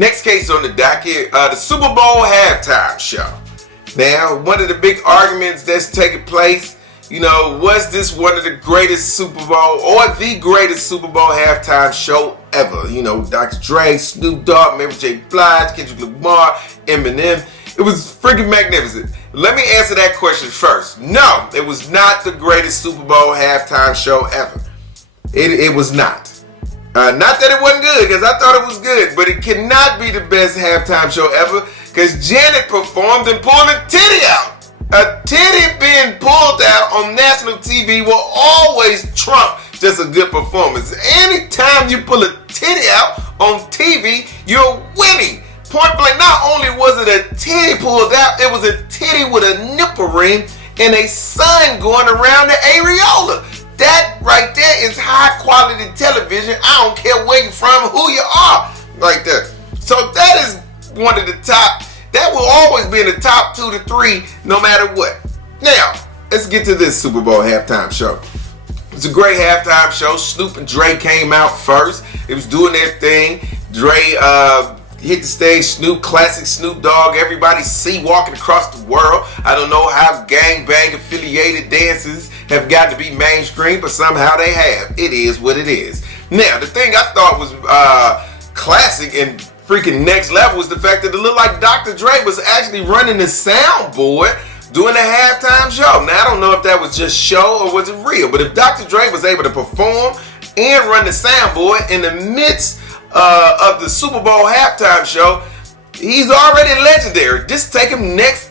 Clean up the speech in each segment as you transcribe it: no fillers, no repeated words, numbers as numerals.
Next case on the docket, the Super Bowl halftime show. Now, one of the big arguments that's taking place, was this one of the greatest Super Bowl or the greatest Super Bowl halftime show ever? Dr. Dre, Snoop Dogg, Mary J. Blige, Kendrick Lamar, Eminem. It was freaking magnificent. Let me answer that question first. No, it was not the greatest Super Bowl halftime show ever. It was not. Not that it wasn't good, because I thought it was good, but it cannot be the best halftime show ever, because Janet performed and pulled a titty out. A titty being pulled out on national TV will always trump just a good performance. Anytime you pull a titty out on TV, you're winning. Point blank, not only was it a titty pulled out, it was a titty with a nipple ring and a sun going around the areola. That right there is high quality television. I don't care where you're from, who you are, right there. So that is one of the top. That will always be in the top 2 to 3, no matter what. Now, let's get to this Super Bowl halftime show. It's a great halftime show. Snoop and Dre came out first. It was doing their thing. Dre hit the stage. Snoop, classic Snoop Dogg. Everybody see walking across the world. I don't know how gangbang affiliated dances have got to be mainstream, but somehow they have. It is what it is. Now, the thing I thought was classic and freaking next level was the fact that it looked like Dr. Dre was actually running the soundboard doing the halftime show. Now, I don't know if that was just show or was it real, but if Dr. Dre was able to perform and run the soundboard in the midst of the Super Bowl halftime show, he's already legendary. Just take him next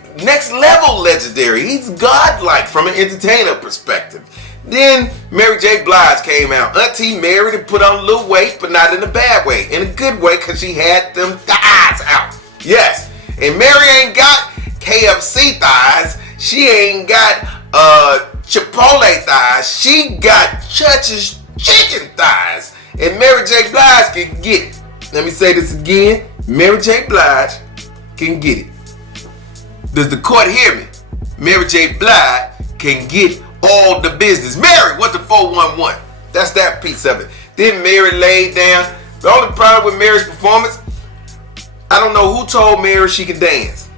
level legendary. He's godlike from an entertainer perspective. Then Mary J. Blige came out. Auntie Mary to put on a little weight, but not in a bad way. In a good way, because she had them thighs out. Yes. And Mary ain't got KFC thighs. She ain't got Chipotle thighs. She got Church's chicken thighs. And Mary J. Blige can get it. Let me say this again. Mary J. Blige can get it. Does the court hear me? Mary J. Blige can get all the business. Mary, what the 411? That's that piece of it. Then Mary laid down. The only problem with Mary's performance, I don't know who told Mary she could dance.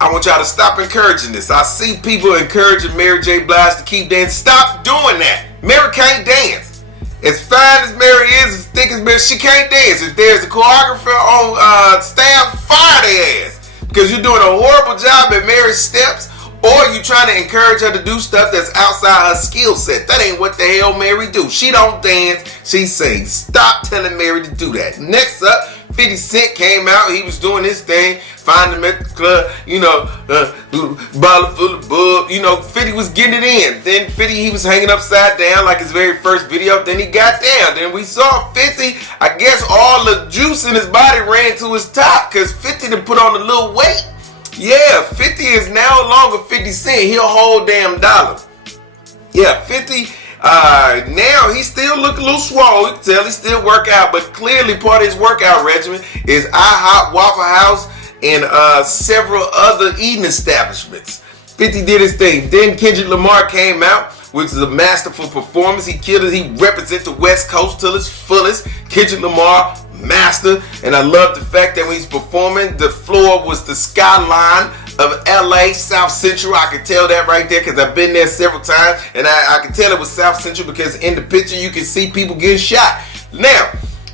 I want y'all to stop encouraging this. I see people encouraging Mary J. Blige to keep dancing. Stop doing that. Mary can't dance. As fine as Mary is, as thick as Mary, she can't dance. If there's a choreographer on staff, fire their ass. Because you're doing a horrible job at Mary's steps, or you trying to encourage her to do stuff that's outside her skill set. That ain't what the hell Mary do. She don't dance, she sings. Stop telling Mary to do that. Next up, 50 Cent came out. He was doing his thing. Find him at the club, bottle full of bub. 50 was getting it in. Then 50, he was hanging upside down like his very first video. Then he got down. Then we saw 50, I guess all the juice in his body ran to his top because 50 done put on a little weight. Yeah, 50 is now longer 50 Cent. He'll whole damn dollar. Yeah, 50, now he still look a little swole. You can tell he still work out, but clearly part of his workout regimen is IHOP, Waffle House, and several other eating establishments. 50 did his thing. Then Kendrick Lamar came out, which is a masterful performance. He killed it. He represents the West Coast till its fullest. Kendrick Lamar, master. And I love the fact that when he's performing, the floor was the skyline of LA, South Central. I can tell that right there because I've been there several times. And I can tell it was South Central because in the picture you can see people getting shot. Now,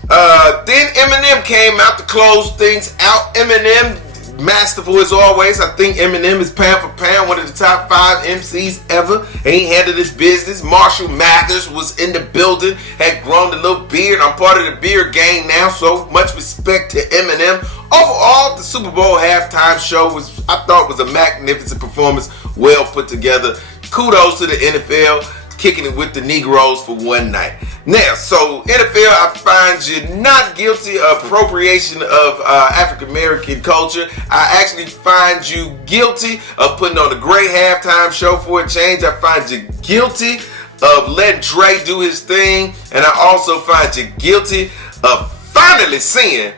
then Eminem came out to close things out. Eminem, masterful as always. I think Eminem is pound for pound one of the top 5 MCs ever. And he handled his business. Marshall Mathers was in the building, had grown a little beard. I'm part of the beard gang now, so much respect to Eminem. Overall, the Super Bowl halftime show I thought was a magnificent performance, well put together. Kudos to the NFL, kicking it with the Negroes for one night. Now, so NFL, I find you not guilty of appropriation of African American culture. I actually find you guilty of putting on a great halftime show for a change. I find you guilty of letting Dre do his thing. And I also find you guilty of finally seeing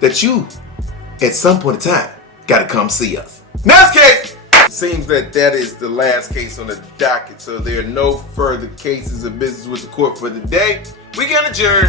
that you, at some point in time, got to come see us. Next case. It seems that is the last case on the docket, so there are no further cases of business with the court for the day. We can adjourn.